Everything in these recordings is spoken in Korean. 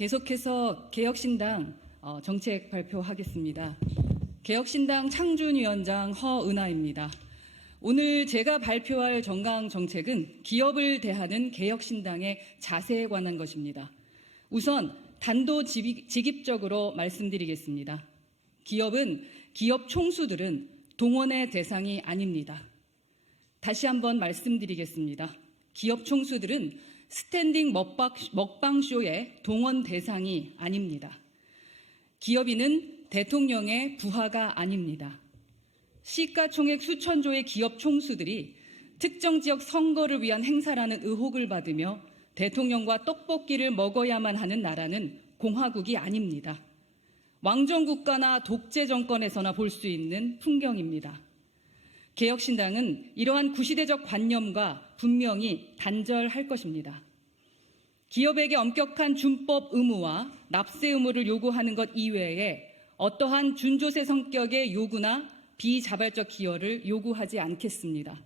계속해서 개혁신당 정책 발표하겠습니다. 개혁신당 창준위원장 허은하입니다. 오늘 제가 발표할 정강 정책은 기업을 대하는 개혁신당의 자세에 관한 것입니다. 우선 단도직입적으로 말씀드리겠습니다. 기업 총수들은 동원의 대상이 아닙니다. 다시 한번 말씀드리겠습니다. 기업 총수들은 스탠딩 먹방쇼의 동원 대상이 아닙니다. 기업인은 대통령의 부하가 아닙니다. 시가총액 수천조의 기업 총수들이 특정 지역 선거를 위한 행사라는 의혹을 받으며 대통령과 떡볶이를 먹어야만 하는 나라는 공화국이 아닙니다. 왕정국가나 독재 정권에서나 볼 수 있는 풍경입니다. 개혁신당은 이러한 구시대적 관념과 분명히 단절할 것입니다. 기업에게 엄격한 준법 의무와 납세 의무를 요구하는 것 이외에 어떠한 준조세 성격의 요구나 비자발적 기여를 요구하지 않겠습니다.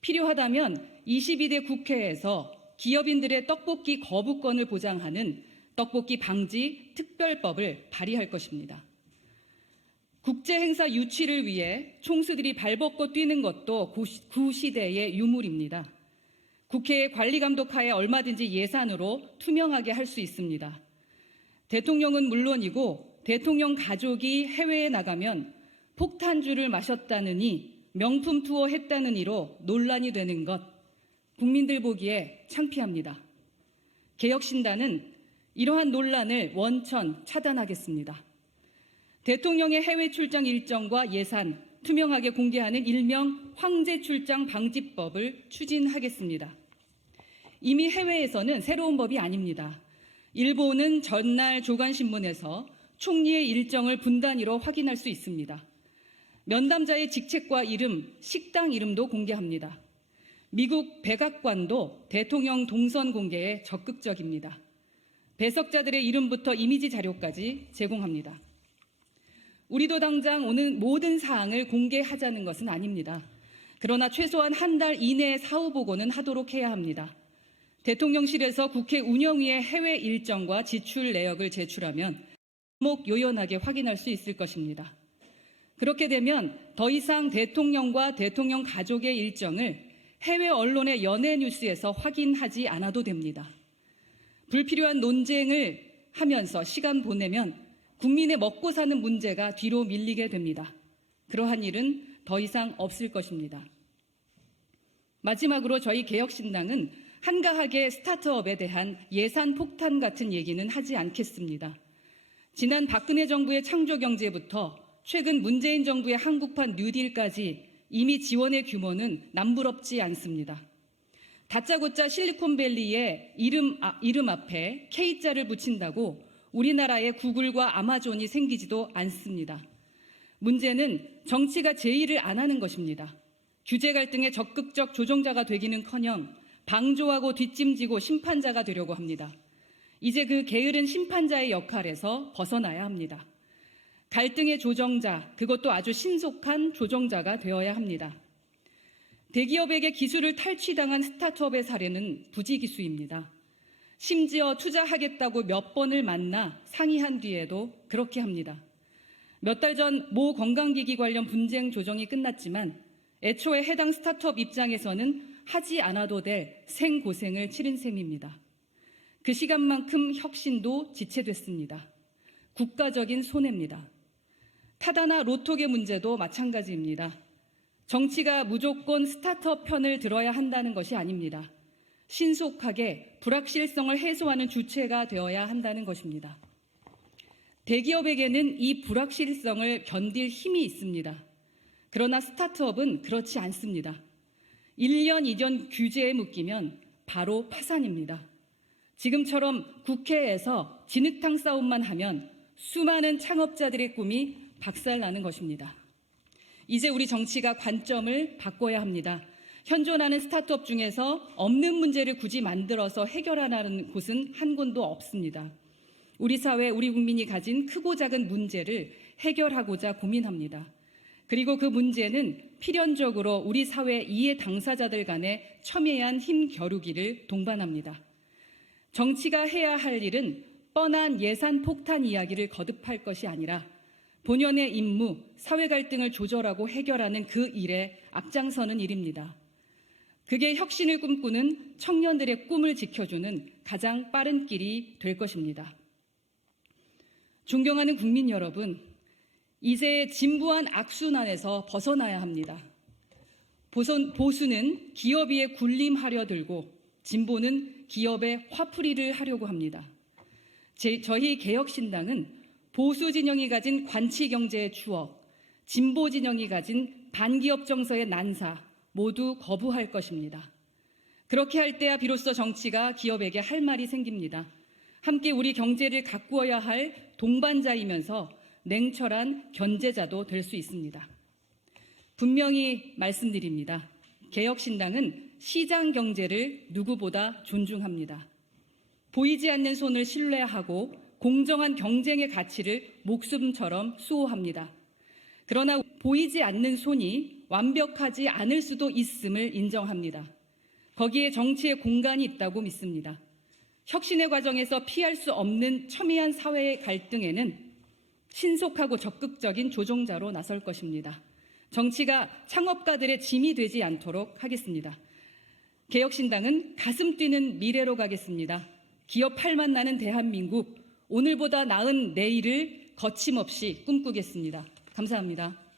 필요하다면 22대 국회에서 기업인들의 떡볶이 거부권을 보장하는 떡볶이 방지 특별법을 발의할 것입니다. 국제행사 유치를 위해 총수들이 발벗고 뛰는 것도 구시대의 유물입니다. 국회의 관리감독하에 얼마든지 예산으로 투명하게 할 수 있습니다. 대통령은 물론이고 대통령 가족이 해외에 나가면 폭탄주를 마셨다느니 명품 투어 했다는 이로 논란이 되는 것, 국민들 보기에 창피합니다. 개혁신당은 이러한 논란을 원천 차단하겠습니다. 대통령의 해외 출장 일정과 예산 투명하게 공개하는 일명 황제 출장 방지법을 추진하겠습니다. 이미 해외에서는 새로운 법이 아닙니다. 일본은 전날 조간신문에서 총리의 일정을 분단위로 확인할 수 있습니다. 면담자의 직책과 이름, 식당 이름도 공개합니다. 미국 백악관도 대통령 동선 공개에 적극적입니다. 배석자들의 이름부터 이미지 자료까지 제공합니다. 우리도 당장 오는 모든 사항을 공개하자는 것은 아닙니다. 그러나 최소한 한 달 이내에 사후 보고는 하도록 해야 합니다. 대통령실에서 국회 운영위의 해외 일정과 지출 내역을 제출하면 요연하게 확인할 수 있을 것입니다. 그렇게 되면 더 이상 대통령과 대통령 가족의 일정을 해외 언론의 연예 뉴스에서 확인하지 않아도 됩니다. 불필요한 논쟁을 하면서 시간 보내면 국민의 먹고 사는 문제가 뒤로 밀리게 됩니다. 그러한 일은 더 이상 없을 것입니다. 마지막으로 저희 개혁신당은 한가하게 스타트업에 대한 예산 폭탄 같은 얘기는 하지 않겠습니다. 지난 박근혜 정부의 창조경제부터 최근 문재인 정부의 한국판 뉴딜까지 이미 지원의 규모는 남부럽지 않습니다. 다짜고짜 실리콘밸리의 이름 앞에 K자를 붙인다고 우리나라에 구글과 아마존이 생기지도 않습니다. 문제는 정치가 제의를 안 하는 것입니다. 규제 갈등의 적극적 조종자가 되기는커녕 방조하고 뒷짐지고 심판자가 되려고 합니다. 이제 그 게으른 심판자의 역할에서 벗어나야 합니다. 갈등의 조정자, 그것도 아주 신속한 조정자가 되어야 합니다. 대기업에게 기술을 탈취당한 스타트업의 사례는 부지기수입니다. 심지어 투자하겠다고 몇 번을 만나 상의한 뒤에도 그렇게 합니다. 몇 달 전 모 건강기기 관련 분쟁 조정이 끝났지만 애초에 해당 스타트업 입장에서는 하지 않아도 될 생고생을 치른 셈입니다. 그 시간만큼 혁신도 지체됐습니다. 국가적인 손해입니다. 타다나 로톡의 문제도 마찬가지입니다. 정치가 무조건 스타트업 편을 들어야 한다는 것이 아닙니다. 신속하게 불확실성을 해소하는 주체가 되어야 한다는 것입니다. 대기업에게는 이 불확실성을 견딜 힘이 있습니다. 그러나 스타트업은 그렇지 않습니다. 1년 이전 규제에 묶이면 바로 파산입니다. 지금처럼 국회에서 진흙탕 싸움만 하면 수많은 창업자들의 꿈이 박살나는 것입니다. 이제 우리 정치가 관점을 바꿔야 합니다. 현존하는 스타트업 중에서 없는 문제를 굳이 만들어서 해결하라는 곳은 한 군도 없습니다. 우리 사회, 우리 국민이 가진 크고 작은 문제를 해결하고자 고민합니다. 그리고 그 문제는 필연적으로 우리 사회 이해 당사자들 간의 첨예한 힘 겨루기를 동반합니다. 정치가 해야 할 일은 뻔한 예산 폭탄 이야기를 거듭할 것이 아니라 본연의 임무, 사회 갈등을 조절하고 해결하는 그 일에 앞장서는 일입니다. 그게 혁신을 꿈꾸는 청년들의 꿈을 지켜주는 가장 빠른 길이 될 것입니다. 존경하는 국민 여러분, 이제 진부한 악순환에서 벗어나야 합니다. 보수는 기업 위에 군림하려 들고 진보는 기업에 화풀이를 하려고 합니다. 저희 개혁신당은 보수 진영이 가진 관치 경제의 추억, 진보 진영이 가진 반기업 정서의 난사 모두 거부할 것입니다. 그렇게 할 때야 비로소 정치가 기업에게 할 말이 생깁니다. 함께 우리 경제를 가꾸어야 할 동반자이면서 냉철한 견제자도 될 수 있습니다. 분명히 말씀드립니다. 개혁신당은 시장 경제를 누구보다 존중합니다. 보이지 않는 손을 신뢰하고 공정한 경쟁의 가치를 목숨처럼 수호합니다. 그러나 보이지 않는 손이 완벽하지 않을 수도 있음을 인정합니다. 거기에 정치의 공간이 있다고 믿습니다. 혁신의 과정에서 피할 수 없는 첨예한 사회의 갈등에는 신속하고 적극적인 조종자로 나설 것입니다. 정치가 창업가들의 짐이 되지 않도록 하겠습니다. 개혁신당은 가슴 뛰는 미래로 가겠습니다. 기업 팔만 나는 대한민국, 오늘보다 나은 내일을 거침없이 꿈꾸겠습니다. 감사합니다.